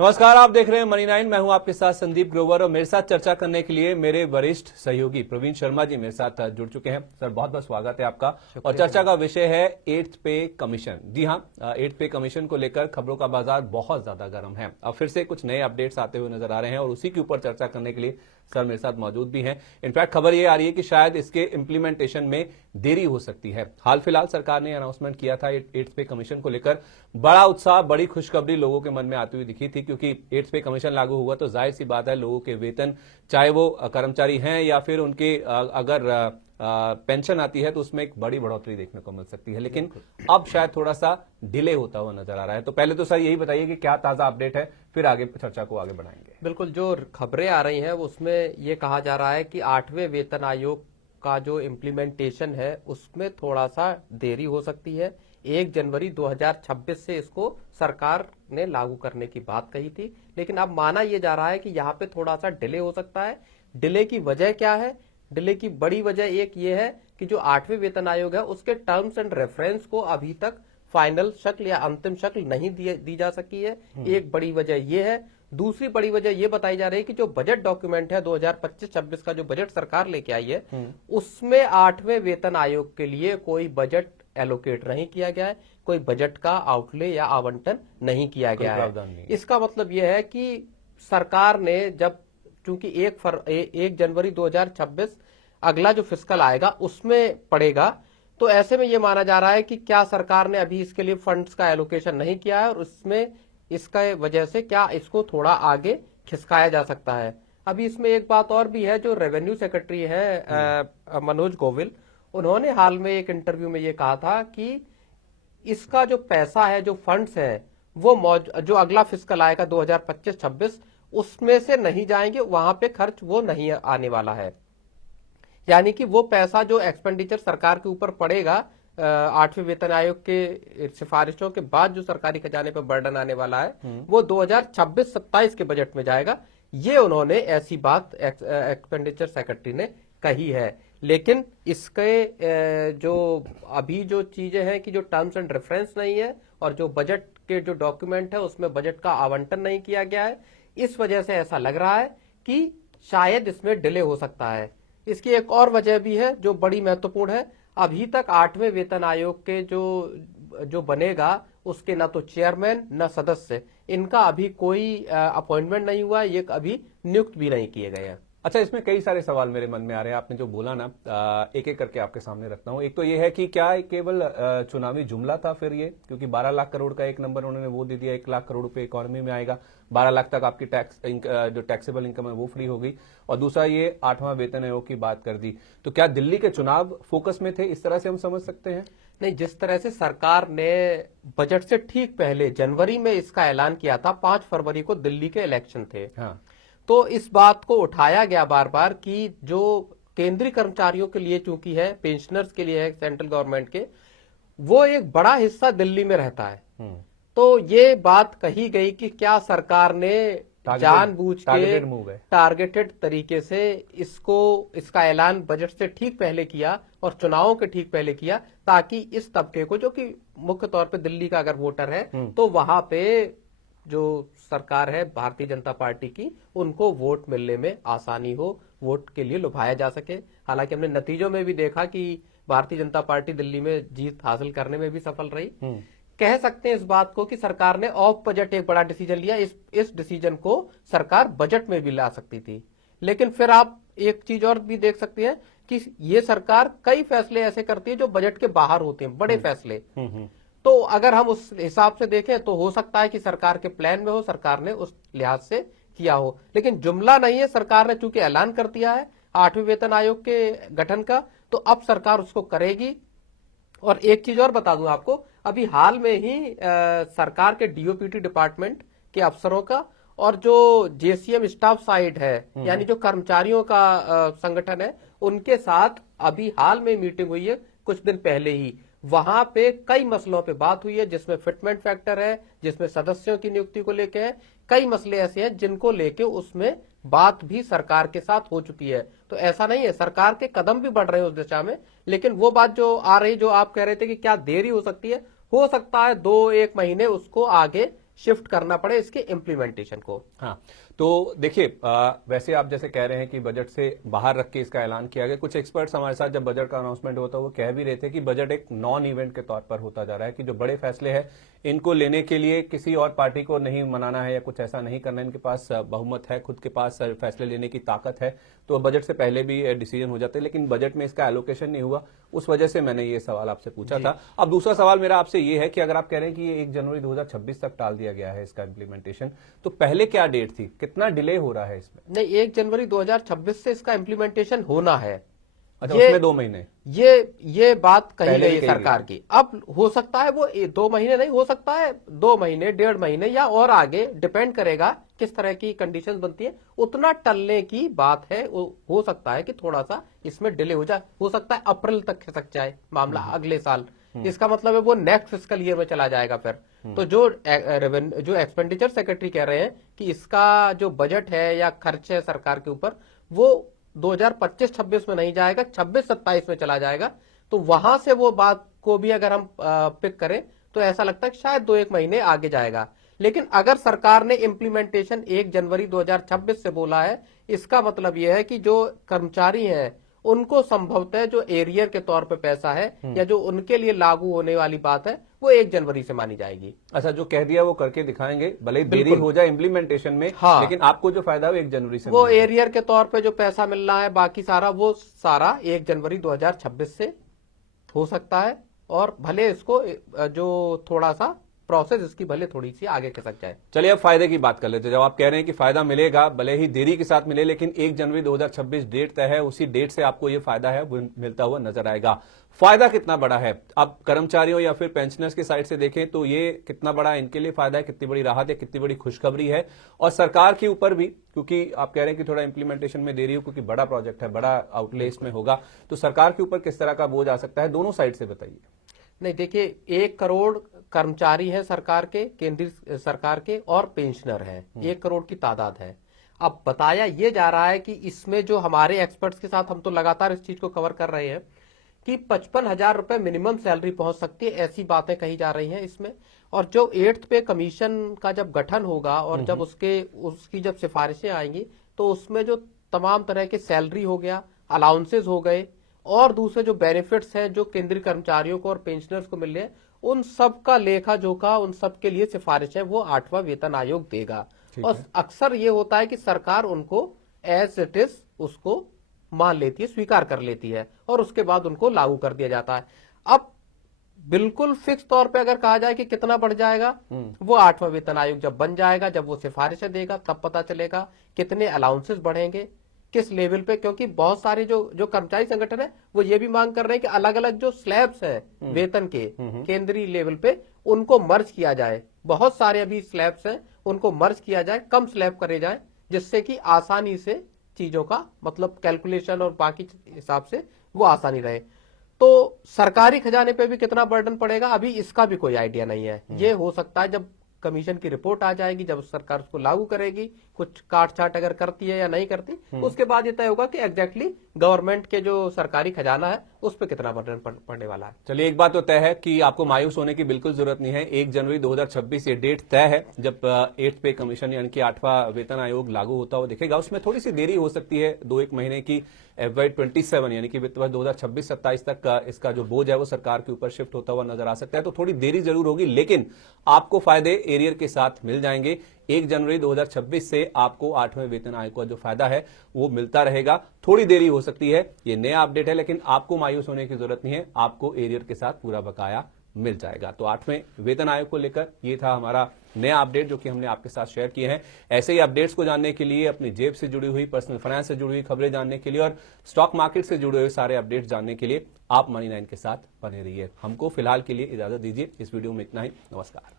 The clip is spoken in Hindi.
नमस्कार, आप देख रहे हैं मनी 9। मैं हूं आपके साथ संदीप ग्रोवर और मेरे साथ चर्चा करने के लिए मेरे वरिष्ठ सहयोगी प्रवीण शर्मा जी मेरे साथ जुड़ चुके हैं। सर, बहुत बहुत स्वागत है आपका। और चर्चा का विषय है 8th पे कमीशन। जी हां, 8th पे कमीशन को लेकर खबरों का बाजार बहुत ज्यादा गर्म है। अब फिर से कुछ नए अपडेट्स आते हुए नजर आ रहे हैं और उसी के ऊपर चर्चा करने के लिए सर मेरे साथ मौजूद भी हैं। इनफैक्ट खबर ये आ रही है कि शायद इसके इंप्लीमेंटेशन में देरी हो सकती है। हाल फिलहाल सरकार ने अनाउंसमेंट किया था 8th पे कमीशन को लेकर। बड़ा उत्साह, बड़ी खुशखबरी लोगों के मन में आती हुई दिखी थी, क्योंकि 8th पे कमीशन लागू हुआ तो जाहिर सी बात है लोगों के वेतन, चाहे वो कर्मचारी हैं या फिर उनके अगर पेंशन आती है तो उसमें एक बड़ी बढ़ोतरी देखने को मिल सकती है। लेकिन अब शायद थोड़ा सा डिले होता हुआ नजर आ रहा है। तो पहले तो सर यही बताइए कि क्या ताजा अपडेट है, फिर आगे चर्चा को आगे बढ़ाएंगे। बिल्कुल, जो खबरें आ रही हैं उसमें ये कहा जा रहा है कि 8वें वेतन आयोग का जो इम्प्लीमेंटेशन है उसमें थोड़ा सा देरी हो सकती है। 1 जनवरी 2026 से इसको सरकार ने लागू करने की बात कही थी, लेकिन अब माना यह जा रहा है कि यहाँ पे थोड़ा सा डिले हो सकता है। डिले की वजह क्या है? डिले की बड़ी वजह एक ये है कि जो 8वें वेतन आयोग है उसके टर्म्स एंड रेफरेंस को अभी तक फाइनल शक्ल या अंतिम शक्ल नहीं दी जा सकी है। एक बड़ी वजह ये है। दूसरी बड़ी वजह ये बताई जा रही है कि जो बजट डॉक्यूमेंट है 2025-26 का जो बजट सरकार लेके आई है उसमें 8वें वेतन आयोग के लिए कोई बजट एलोकेट नहीं किया गया है, कोई बजट का आउटले या आवंटन नहीं किया गया है। इसका मतलब यह है कि सरकार ने जब, चूंकि 1 जनवरी 2026 अगला जो फिस्कल आएगा उसमें पड़ेगा, तो ऐसे में यह माना जा रहा है कि क्या सरकार ने अभी इसके लिए फंड्स का एलोकेशन नहीं किया है और उसमें इसका वजह से क्या इसको थोड़ा आगे खिसकाया जा सकता है। अभी इसमें एक बात और भी है, जो रेवेन्यू सेक्रेटरी है मनोज गोविल, उन्होंने हाल में एक इंटरव्यू में ये कहा था कि इसका जो पैसा है, जो फंड्स है, वो जो अगला फिस्कल आएगा 2025-26 उसमें से नहीं जाएंगे, वहां पे खर्च वो नहीं आने वाला है। यानी कि वो पैसा जो एक्सपेंडिचर सरकार के ऊपर पड़ेगा 8वें वेतन आयोग के सिफारिशों के बाद जो सरकारी खजाने पर बर्डन आने वाला है वो 2026-27 के बजट में जाएगा। ये उन्होंने ऐसी बात एक्सपेंडिचर सेक्रेटरी ने कही है। लेकिन इसके जो अभी जो चीजें हैं कि जो टर्म्स एंड रेफरेंस नहीं है और जो बजट के जो डॉक्यूमेंट है उसमें बजट का आवंटन नहीं किया गया है, इस वजह से ऐसा लग रहा है कि शायद इसमें डिले हो सकता है। इसकी एक और वजह भी है जो बड़ी महत्वपूर्ण है। अभी तक 8वें वेतन आयोग के जो बनेगा उसके ना तो चेयरमैन ना सदस्य, इनका अभी कोई अपॉइंटमेंट नहीं हुआ, ये अभी नियुक्त भी नहीं किए गए हैं। अच्छा, इसमें कई सारे सवाल मेरे मन में आ रहे हैं। आपने जो बोला ना, एक एक करके आपके सामने रखता हूं। एक तो ये है कि क्या केवल चुनावी जुमला था फिर ये, क्योंकि 12 लाख करोड़ का एक नंबर उन्होंने वो दे दिया, 1 लाख करोड़ रुपए इकोनॉमी में आएगा, 12 लाख तक आपकी जो टैक्सेबल इनकम है वो फ्री हो गई, और दूसरा ये 8वां वेतन आयोग की बात कर दी। तो क्या दिल्ली के चुनाव फोकस में थे, इस तरह से हम समझ सकते हैं? नहीं, जिस तरह से सरकार ने बजट से ठीक पहले जनवरी में इसका ऐलान किया था, 5 फरवरी को दिल्ली के इलेक्शन थे। हाँ। तो इस बात को उठाया गया बार बार कि जो केंद्रीय कर्मचारियों के लिए चूंकि है, पेंशनर्स के लिए है सेंट्रल गवर्नमेंट के, वो एक बड़ा हिस्सा दिल्ली में रहता है। तो ये बात कही गई कि क्या सरकार ने जानबूझ के टारगेटेड तरीके से इसका ऐलान बजट से ठीक पहले किया और चुनावों के ठीक पहले किया, ताकि इस तबके को, जो कि मुख्य तौर पे दिल्ली का अगर वोटर है तो वहां पे जो सरकार है भारतीय जनता पार्टी की, उनको वोट मिलने में आसानी हो, वोट के लिए लुभाया जा सके। हालांकि हमने नतीजों में भी देखा कि भारतीय जनता पार्टी दिल्ली में जीत हासिल करने में भी सफल रही। कह सकते हैं इस बात को कि सरकार ने ऑफ बजट एक बड़ा डिसीजन लिया। इस डिसीजन को सरकार बजट में भी ला सकती थी। लेकिन फिर आप एक चीज और भी देख सकते हैं कि ये सरकार कई फैसले ऐसे करती है जो बजट के बाहर होते हैं, बड़े फैसले। तो अगर हम उस हिसाब से देखें तो हो सकता है कि सरकार के प्लान में हो, सरकार ने उस लिहाज से किया हो। लेकिन जुमला नहीं है, सरकार ने चूंकि ऐलान कर दिया है 8वें वेतन आयोग के गठन का, तो अब सरकार उसको करेगी। और एक चीज और बता दूं आपको, अभी हाल में ही सरकार के डीओपीटी डिपार्टमेंट के अफसरों का और जो जेसीएम स्टाफ साइड है, यानी जो कर्मचारियों का संगठन है, उनके साथ अभी हाल में मीटिंग हुई है कुछ दिन पहले ही। वहां पे कई मसलों पे बात हुई है, जिसमें फिटमेंट फैक्टर है, जिसमें सदस्यों की नियुक्ति को लेके है, कई मसले ऐसे हैं जिनको लेके उसमें बात भी सरकार के साथ हो चुकी है। तो ऐसा नहीं है, सरकार के कदम भी बढ़ रहे हैं उस दिशा में। लेकिन वो बात जो आ रही, जो आप कह रहे थे कि क्या देरी हो सकती है, हो सकता है 2-1 महीने उसको आगे शिफ्ट करना पड़े इसके इम्प्लीमेंटेशन को। हाँ, तो देखिए वैसे आप जैसे कह रहे हैं कि बजट से बाहर रख के इसका ऐलान किया गया। कुछ एक्सपर्ट्स हमारे साथ जब बजट का अनाउंसमेंट होता है वो कह भी रहे थे कि बजट एक नॉन इवेंट के तौर पर होता जा रहा है, कि जो बड़े फैसले हैं इनको लेने के लिए किसी और पार्टी को नहीं मनाना है या कुछ ऐसा नहीं करना है, इनके पास बहुमत है, खुद के पास फैसले लेने की ताकत है, तो बजट से पहले भी डिसीजन हो जाते हैं। लेकिन बजट में इसका एलोकेशन नहीं हुआ, उस वजह से मैंने ये सवाल आपसे पूछा था। अब दूसरा सवाल मेरा आपसे ये है कि अगर आप कह रहे हैं कि ये 1 जनवरी 2026 तक टाल दिया गया है इसका इम्प्लीमेंटेशन, तो पहले क्या डेट थी, कितना डिले हो रहा है इसमें? नहीं, 1 जनवरी 2026 से इसका इम्प्लीमेंटेशन होना है। अच्छा, उसमें 2 महीने ये बात कही पहले गई भी है कही सरकार की। अब हो सकता है वो 2 महीने नहीं, हो सकता है 2 महीने, 1.5 महीने या और आगे, डिपेंड करेगा किस तरह की कंडीशंस बनती है, उतना टलने की बात है। हो सकता है कि थोड़ा सा इसमें डिले हो जाए, हो सकता है अप्रैल तक खिसक जाए मामला, अगले साल। इसका मतलब है वो नेक्स्ट फिस्कल ईयर में चला जाएगा फिर। तो जो एक्सपेंडिचर सेक्रेटरी कह रहे हैं कि इसका जो बजट है या खर्च है सरकार के ऊपर, वो 2025-26 में नहीं जाएगा, 26-27 में चला जाएगा। तो वहां से वो बात को भी अगर हम पिक करें तो ऐसा लगता है कि शायद 2-1 महीने आगे जाएगा। लेकिन अगर सरकार ने इम्प्लीमेंटेशन 1 जनवरी 2026 से बोला है, इसका मतलब यह है कि जो कर्मचारी हैं उनको संभवतः जो एरियर के तौर पे पैसा है या जो उनके लिए लागू होने वाली बात है वो 1 जनवरी से मानी जाएगी। अच्छा, जो कह दिया वो करके दिखाएंगे, भले ही देरी हो जाए इम्प्लीमेंटेशन में। हाँ, लेकिन आपको जो फायदा है वो 1 जनवरी से वो एरियर के तौर पे जो पैसा मिल रहा है, बाकी सारा वो सारा 1 जनवरी 2026 से हो सकता है। और भले इसको जो थोड़ा सा प्रोसेस इसकी भले थोड़ी सी आगे खिसक जाए। चलिए अब फायदे की बात कर लेते हैं। जब आप कह रहे हैं कि फायदा मिलेगा, भले ही देरी के साथ मिले, लेकिन 1 जनवरी 2026 डेट तय है, उसी डेट से आपको ये फायदा है वो मिलता हुआ नजर आएगा। फायदा कितना बड़ा है? अब कर्मचारियों या फिर पेंशनर्स की साइड से देखें तो ये कितना बड़ा इनके लिए फायदा है, कितनी बड़ी राहत है, कितनी बड़ी खुशखबरी है? और सरकार के ऊपर भी, क्योंकि आप कह रहे हैं कि थोड़ा इंप्लीमेंटेशन में देरी हो क्योंकि बड़ा प्रोजेक्ट है, बड़ा आउटले इसमें होगा, तो सरकार के ऊपर किस तरह का बोझ आ सकता है? दोनों साइड से बताइए। नहीं, देखिए 1 करोड़ कर्मचारी हैं सरकार के, केंद्रीय सरकार के, और पेंशनर हैं, 1 करोड़ की तादाद है। अब बताया ये जा रहा है कि इसमें जो हमारे एक्सपर्ट्स के साथ हम तो लगातार इस चीज को कवर कर रहे हैं कि 55,000 रुपए मिनिमम सैलरी पहुंच सकती है, ऐसी बातें कही जा रही हैं इसमें। और जो 8th पे कमीशन का जब गठन होगा और जब उसकी जब सिफारिशें आएंगी तो उसमें जो तमाम तरह के सैलरी हो गया, अलाउंसेज हो गए और दूसरे जो बेनिफिट्स हैं जो केंद्रीय कर्मचारियों को और पेंशनर्स को मिल रहे हैं, उन सब का लेखा जोखा, उन सब के लिए सिफारिशें वो 8वां वेतन आयोग देगा। और अक्सर ये होता है कि सरकार उनको एज इट इज उसको मान लेती है, स्वीकार कर लेती है और उसके बाद उनको लागू कर दिया जाता है। अब बिल्कुल फिक्स तौर पे अगर कहा जाए कि कितना बढ़ जाएगा, वो 8वां वेतन आयोग जब बन जाएगा, जब वो सिफारिशें देगा, तब पता चलेगा कितने अलाउंसेस बढ़ेंगे, किस लेवल पे। क्योंकि बहुत सारे जो कर्मचारी संगठन है वो ये भी मांग कर रहे हैं कि अलग अलग जो स्लैब्स हैं वेतन के केंद्रीय लेवल पे, उनको मर्ज किया जाए। बहुत सारे अभी स्लैब्स हैं, उनको मर्ज किया जाए, कम स्लैब करे जाए, जिससे कि आसानी से चीजों का मतलब कैलकुलेशन और बाकी हिसाब से वो आसानी रहे। तो सरकारी खजाने पे भी कितना बर्डन पड़ेगा, अभी इसका भी कोई आइडिया नहीं है। ये हो सकता है जब कमीशन की रिपोर्ट आ जाएगी, जब सरकार उसको लागू करेगी, कुछ काट छाट अगर करती है या नहीं करती, उसके बाद ये तय होगा कि एग्जैक्टली गवर्नमेंट के जो सरकारी खजाना है उस पर कितना बर्डन पड़ने वाला है। चलिए, एक बात तो तय है कि आपको मायूस होने की बिल्कुल जरूरत नहीं है। 1 जनवरी 2026 ये डेट तय है जब 8th पे कमीशन यानी कि 8वां वेतन आयोग लागू होता हुआ दिखेगा। उसमें थोड़ी सी देरी हो सकती है, 2-1 महीने की। FY27 यानी कि वित्त वर्ष 2026-27 तक इसका जो बोझ है वो सरकार के ऊपर शिफ्ट होता हुआ नजर आ सकता है। तो थोड़ी देरी जरूर होगी, लेकिन आपको फायदे एरियर के साथ मिल जाएंगे। 1 जनवरी 2026 से आपको 8वें वेतन आयोग का जो फायदा है वो मिलता रहेगा। थोड़ी देरी हो सकती है, ये नया अपडेट है, लेकिन आपको मायूस होने की जरूरत नहीं है, आपको एरियर के साथ पूरा बकाया मिल जाएगा। तो 8वें वेतन आयोग को लेकर ये था हमारा नया अपडेट जो कि हमने आपके साथ शेयर किए हैं। ऐसे ही अपडेट्स को जानने के लिए, अपनी जेब से जुड़ी हुई, पर्सनल फाइनेंस से जुड़ी हुई खबरें जानने के लिए और स्टॉक मार्केट से जुड़े हुए सारे अपडेट्स जानने के लिए आप मनी 9 के साथ बने रहिए। हमको फिलहाल के लिए इजाजत दीजिए। इस वीडियो में इतना ही। नमस्कार।